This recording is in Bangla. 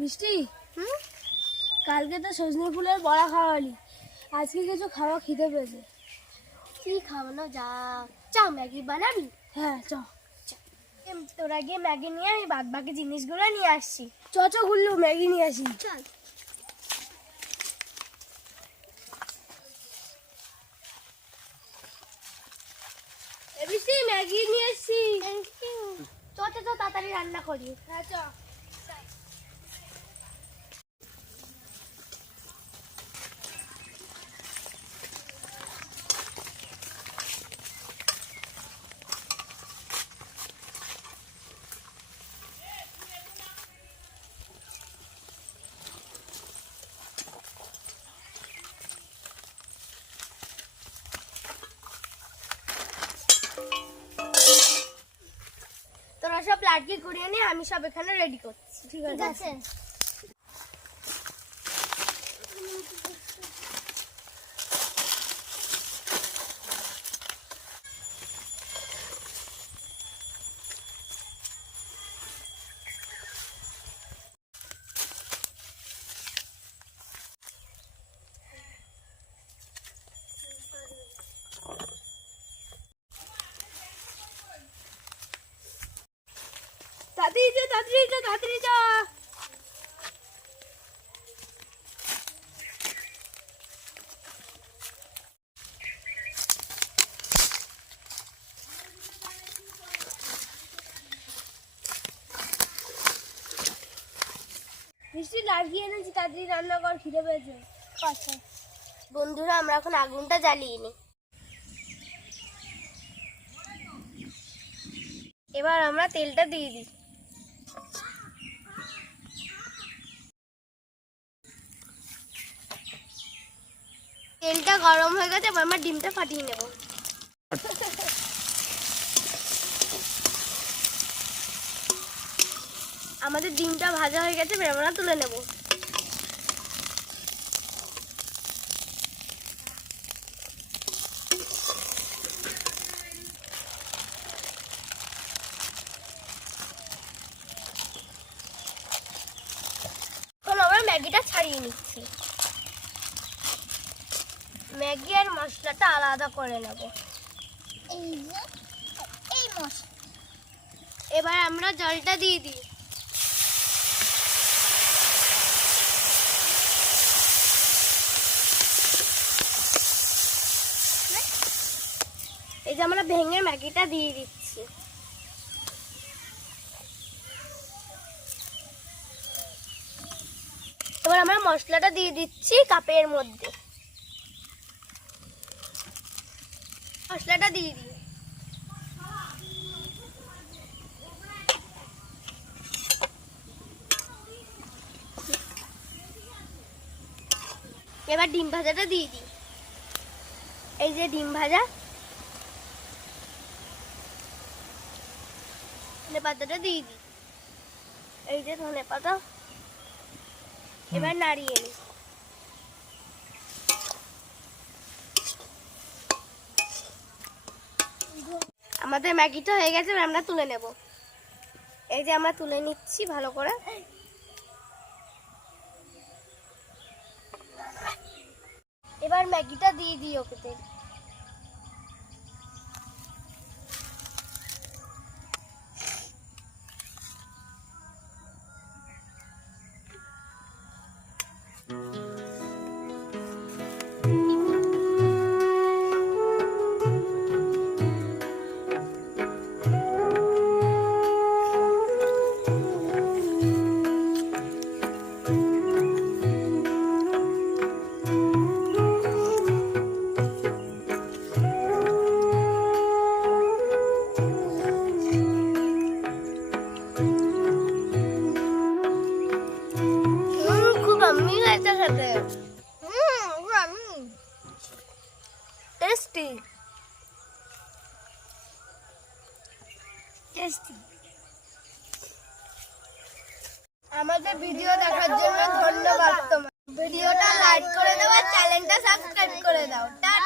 বৃষ্টি কালকে তো সজনে ফুলের বড়া খাওয়ালি, আজকে কিছু খাওয়া খিদে পেয়েছে। কি খাওয়ানো যা চা ম্যাগি বানাবি? হ্যাঁ চ। তোরা গিয়ে ম্যাগি নিয়ে আমি বাদ বাকি জিনিসগুলো নিয়ে আসছি। চ চ গুল্লু ম্যাগি নিয়ে আসি। চল। বৃষ্টি ম্যাগি নিয়ে আসছি। চ চ চ তাড়াতাড়ি রান্না করি। হ্যাঁ চ। তোরা সব লাডকি করিয়ে নে, আমি সব এখানে রেডি করছি। ঠিক আছে। তাড়াতাড়ি যা তাড়াতাড়ি যা তাড়াতাড়ি যা। বৃষ্টি লাগিয়ে এনেছি, তাড়াতাড়ি রান্না কর, খিদে পেয়েছে। আচ্ছা বন্ধুরা, আমরা এখন আগুনটা জ্বালিয়ে নিই। এবার আমরা তেলটা দিয়ে দিই। তেলটা গরম হয়ে গেছে, এবার আমরা ডিমটা ফাটিয়ে নেব। আমাদের ডিমটা ভাজা হয়ে গেছে, এবার আমরা তুলে নেব। এখন আমরা ম্যাগিটা ছাড়িয়ে নিচ্ছি। ম্যাগি আর মশলাটা আলাদা করে নেব। এই মশলা এবার আমরা জলটা দিয়ে দিই। এই যে আমরা ভেঙে ম্যাগিটা দিয়ে দিচ্ছি। এবার আমরা মশলাটা দিয়ে দিচ্ছি কাপের মধ্যে। মশলাটা দিয়ে দিই। এবার ডিম ভাজাটা দিয়ে দিই। এই যে ডিম ভাজা, ধনে পাতাটা দিয়ে দিই। এই যে ধনে পাতা, এবার নাড়িয়ে নিই। আমাদের ম্যাগিটা হয়ে গেছে, এবার আমরা তুলে নেব। এই যে আমরা তুলে নিচ্ছি ভালো করে। এবার ম্যাগিটা দিয়ে দিই ওকে। Tasty tasty. আমাদের ভিডিও দেখার জন্য ধন্যবাদ। তোমার ভিডিওটা লাইক করে দাও আর চ্যানেলটা সাবস্ক্রাইব করে দাও। টাটা।